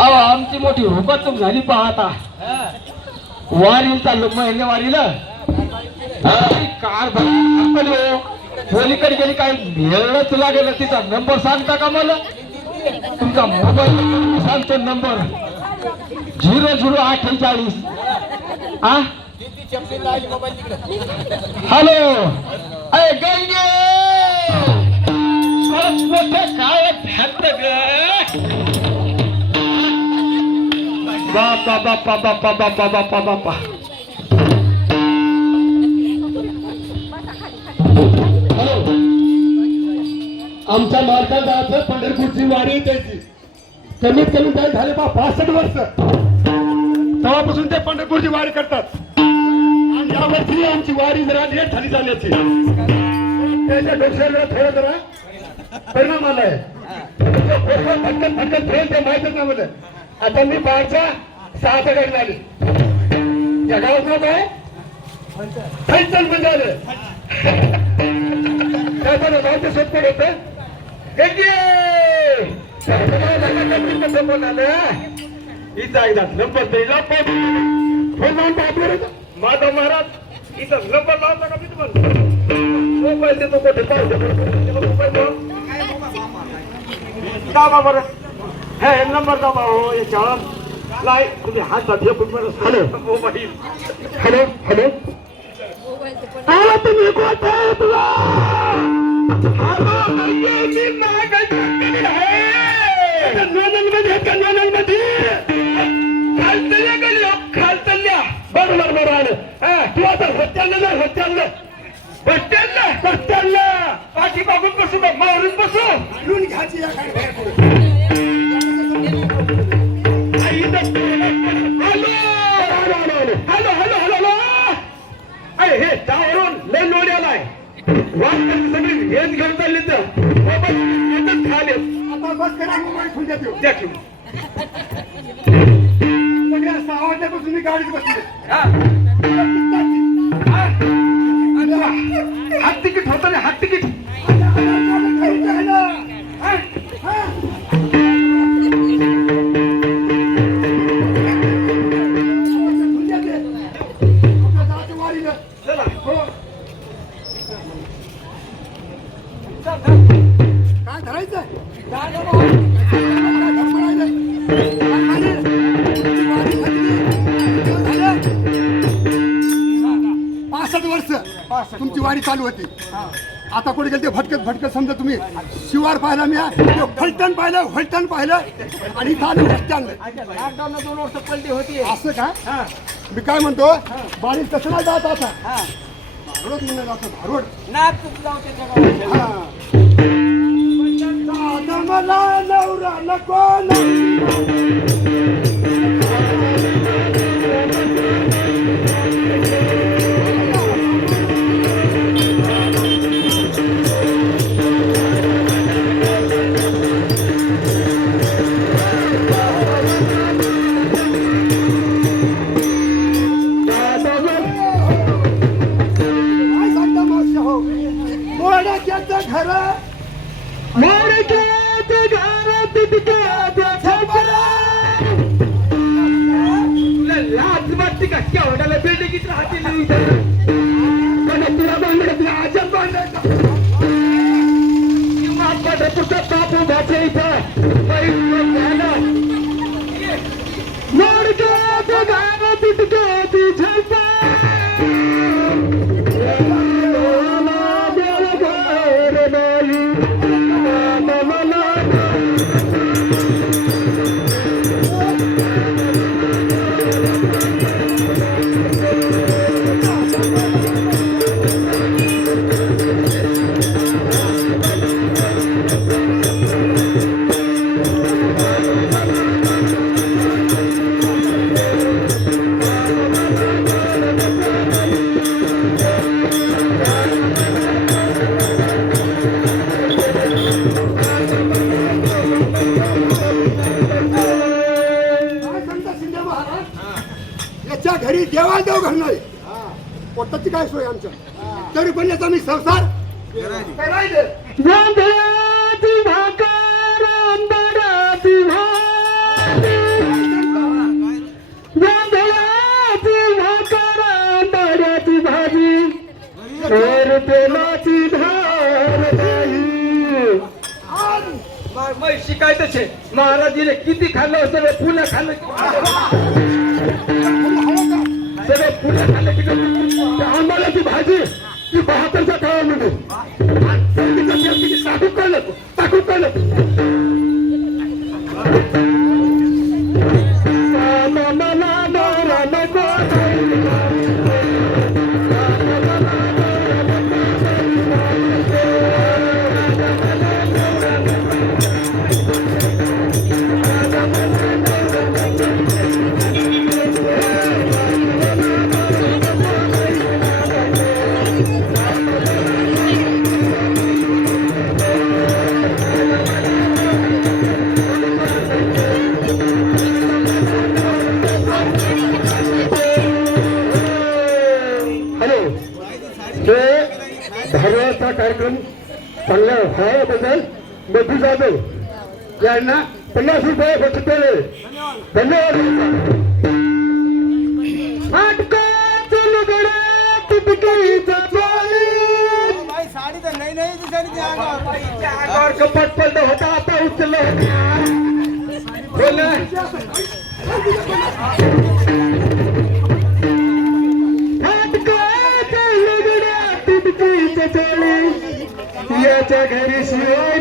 अहो आमची मोठी हुकचूक झाली पाहता वारीला चाललो महिने वारीला कार पलीकडे गेली काय भेळ तुला गेलं तिचा नंबर सांगता का मला तुमचा मोबाईल सांगतो नंबर 0048 हॅलो अय गंगे काय फॅक्ट ग बापा बापा बापा बापा बापा बापा आमच्या मालकाला जायचं पंढरपूरची वारी त्याची कमीत कमी काय झाले बा 65 वर्ष तेव्हापासून ते पंढरपूरची वारी करतात आणि यावर्षी आमची वारी जरा लेट झाली जाण्याची त्याच्या डोक्याला थोडं जरा परिणाम आलाय फटकन फटकन फेल ते माहितच नाही मला आता मी बाहेरच्या 6च्या गाडी झाली या गावात नाव काय फैसल म्हणजे आलं त्याचं गावचं सोपं होतं माझा महाराज इथं नंबर लावता का मी तुम्हाला मोबाईल देतो कुठे दाबा बरं हे नंबर दाबा हो याच्यावर नाही तुम्ही हातात हॅलो मोबाईल हॅलो हॅलो तुम्ही कोणता तुला बरोबर बरोबर तू आता हत्याला पाठी बागून बसू मारून बसू घ्यायची हॅलो हॅलो हॅलो हॅलो हे त्यावरून लय लोड आलाय सगळी हेच घेऊन चालली तर खाले आता बस करा मोबाईल द्या सहा वाजल्यापासून मी गाडीत बसले हात तिकीट होतं ना हात तिकीट काय धरायचं 65 वर्ष तुमची वारी चालू होती आता कुठे गेले भटकत भटकत समजा तुम्ही शिवार पाहिला मी फलटण पाहिलं फलटण पाहिलं आणि चालू लॉकडाऊन 2 वर्ष पलटी होती असं का मी काय म्हणतो बारी कसं नाही जात आता भारोड म्हणलं जातं भारोड मला नवरा नको बिल्डिंगीत राहते तुला बांधलं तुला आजच बांधायचं पंढरपूरचा बापू भाचे इथं घरी देवाला देव घालणार पोटाची काय सोय आमच्या तरी पण याचा मी संसार करायचं पैसे काय तसे महाराजीने किती खाल्लं सगळे फुलं खाल्लं सगळे फुलं खाल्लं की आंबाला ती भाजी ती 72च्या काळामध्ये टाकू कळलं धारवाडचा कार्यक्रम चांगला व्हावाबद्दल मधू जाधव यांना 50 रुपये बक्षीस धन्यवाद. साडी तर नाही नाही दिसायची ती अंगावर. कपाट पडलं होता आता उचललं याच्या घरी शिवाय